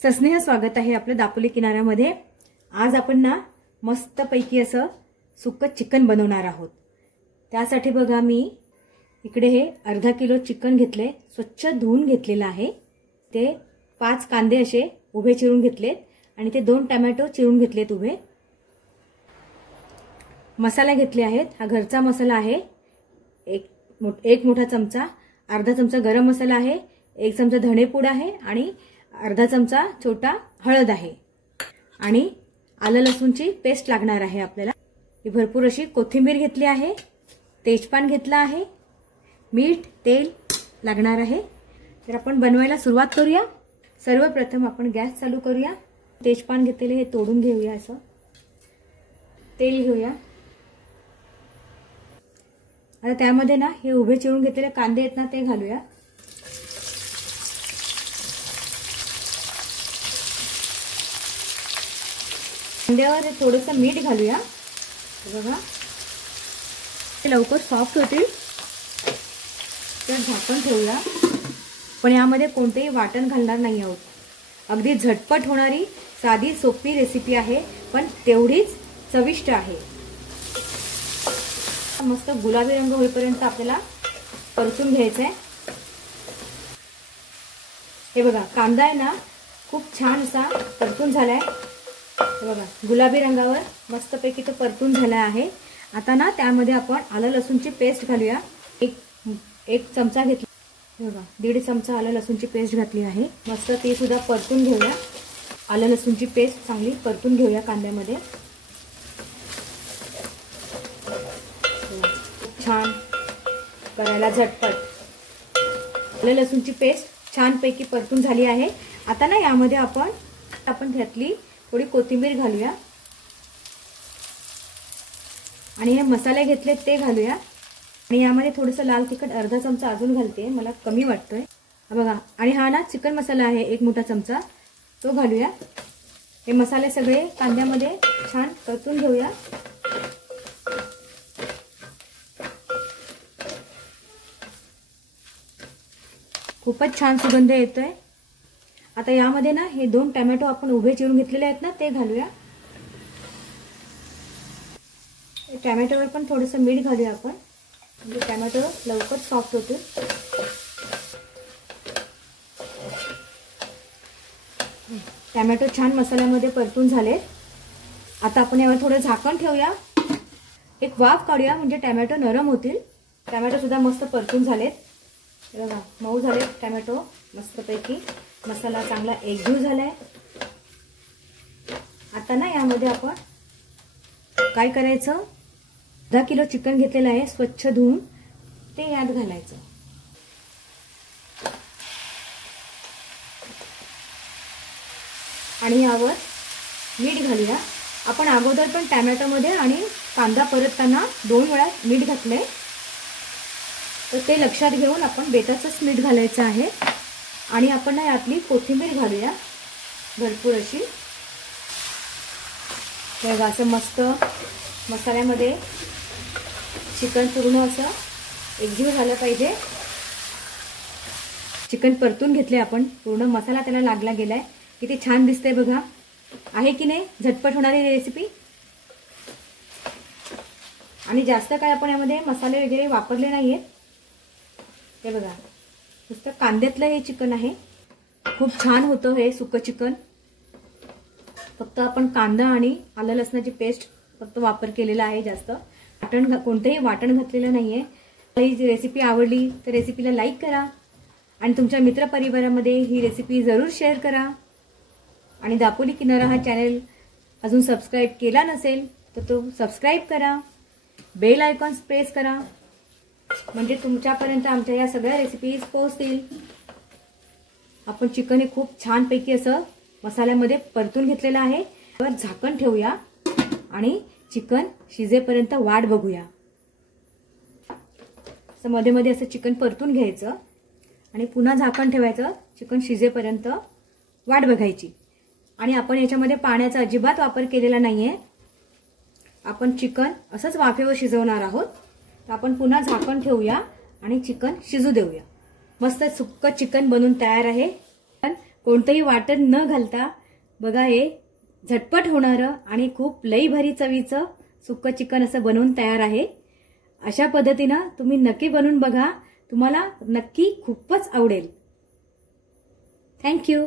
सस्नेह स्वागत आहे आपलं दापोली किनाऱ्यामध्ये। आज आपण ना मस्त पैकी असं सुक्क चिकन बनवणार आहोत। त्यासाठी बघा मी इकडे हे अर्धा किलो चिकन घेतले, स्वच्छ धुवून घेतलेलं आहे। ते 5 कांदे असे उभे चिरून घेतलेत आणि ते 2 टोमॅटो चिरून घेतलेत उभे। मसाला घेतले आहेत, हा घरचा मसाला आहे। एक मोठा चमचा, अर्धा चमचा गरम मसाला आहे, 1 चमचा धणेपूड आहे आणि अर्धा चमचा छोटा हळद आहे आणि आलं लसूणची पेस्ट लागणार आहे आपल्याला। ही भरपूर अशी कोथिंबीर घेतली आहे, तेजपान घेतला आहे, मीठ तेल लागणार आहे। तर आपण बनवायला सुरुवात करूया। सर्वप्रथम आपण गॅस चालू करूया। तेजपान घेतलेले हे तोडून घेऊया, असं तेल घेऊया। आता त्यामध्ये ना हे उभे चिरून घेतलेले कांदे आहेत ना ते घालूया। कांद्यावर थोडंसं मीठ घालूया, बघा ते लवकर सॉफ्ट होतील। तर झाकण ठेवूया। पण यामध्ये कोणतेही वाटण घालणार नाही आहोत। अगदी झटपट होणारी साधी सोपी रेसिपी आहे, पण तेवढीच चविष्ट आहे। मस्त गुलाबी रंग होईपर्यंत आपल्याला परतून घ्यायचं आहे। हे बघा कांदा आहे ना खूप छान असा परतून झालाय, बघा गुलाबी रंगावर मस्तपैकी तो परतून झाला आहे। आता ना त्यामध्ये आपण आलं लसूणची पेस्ट घालूया। एक चमचा घेतला, बघा 1.5 चमचा आलं लसूणची पेस्ट घातली आहे। मस्त ती सुद्धा परतून घेऊया। आलं लसूणची पेस्ट चांगली परतून घेऊया कांद्यामध्ये। छान करायला झटपट। आलं लसूणची पेस्ट छानपैकी परतून झाली आहे। आता ना यामध्ये आपण घातली थोडी कोथिंबीर घालूया आणि हे मसाले घेतले ते घालूया। आणि यामध्ये थोडंसं लाल तिखट अर्धा चमचा अजून घालते, मला कमी वाटतोय बघा। आणि हा ना चिकन मसाला आहे 1 मोठा चमचा, तो घालूया। हे मसाले सगळे कांद्यामध्ये छान परतून घेऊया। खूपच छान सुगंध येतोय। आता यामध्ये ना हे 2 टोमॅटो आपण उभे चिरून घेतलेले आहेत ना ते घालूया। टोमॅटोवर पण थोडंसं मीठ घालूया आपण, म्हणजे टोमॅटो लवकर सॉफ्ट होतील। टोमॅटो छान मसाल्यामध्ये परतून झाले। आता आपण यावर थोडं झाकण ठेवूया, एक वाफ काढूया, म्हणजे टोमॅटो नरम होतील। टोमॅटो सुद्धा मस्त परतून झालेत, बघा मऊ झाले टोमॅटो मस्तपैकी। मसाला चांगला एकजीव झालाय। आता ना यामध्ये आपण काय करायचं, अर्धा किलो चिकन घेतलेलं आहे स्वच्छ धुवून, ते यात घालायचं। आणि यावर मीठ घालूया। आपण अगोदर पण टोमॅटोमध्ये आणि कांदा परतताना 2 वेळा मीठ घातलंय, तर ते लक्षात घेऊन आपण बेताचंच मीठ घालायचं आहे। आणि आपण ना यातली कोथिंबीर घालूया भरपूर अशी। बघा असं मस्त मसाल्यामध्ये चिकन पूर्ण असं एकजीव झालं पाहिजे। चिकन परतून घेतले आपण, पूर्ण मसाला त्याला लागला गेलाय। किती छान दिसतंय बघा, आहे की नाही झटपट होणारी रेसिपी। आणि जास्त काय आपण यामध्ये मसाले वगैरे वापरले नाहीयेत। हे बघा नुसतं कांद्यातलं हे चिकन आहे, खूप छान होतं हे सुक्क चिकन। फक्त आपण कांदा आणि आलं लसणाची पेस्ट फक्त वापर केलेला आहे, जास्त कोणतेही वाटण घातलेलं नाहीये। ही रेसिपी आवडली तर रेसिपीला लाईक करा आणि तुमच्या मित्रपरिवारामध्ये ही रेसिपी जरूर शेअर करा। आणि दापोली किनारा हा चॅनल अजून सबस्क्राईब केला नसेल तर तो सबस्क्राईब करा, बेल आयकॉन प्रेस करा, म्हणजे तुमच्यापर्यंत आमच्या या सगळ्या रेसिपीज पोहोचतील। आपण चिकन हे खूप छानपैकी असं मसाल्यामध्ये परतून घेतलेलं आहे। तर झाकण ठेवूया आणि चिकन शिजेपर्यंत वाट बघूया। असं मध्ये मध्ये असं चिकन परतून घ्यायचं आणि पुन्हा झाकण ठेवायचं, चिकन शिजेपर्यंत वाट बघायची। आणि आपण याच्यामध्ये पाण्याचा अजिबात वापर केलेला नाहीये, आपण चिकन असंच वाफेवर शिजवणार आहोत। तर आपण पुन्हा झाकण ठेवूया आणि चिकन शिजू देऊया। मस्त सुक्क चिकन बनून तयार आहे। कोणतंही वाटण न घालता बघा हे झटपट होणारं आणि खूप लई भारी चवीचं सुक्कं चिकन असं बनवून तयार आहे। अशा पद्धतीनं तुम्ही नक्की बनवून बघा, तुम्हाला नक्की खूपच आवडेल। थँक्यू।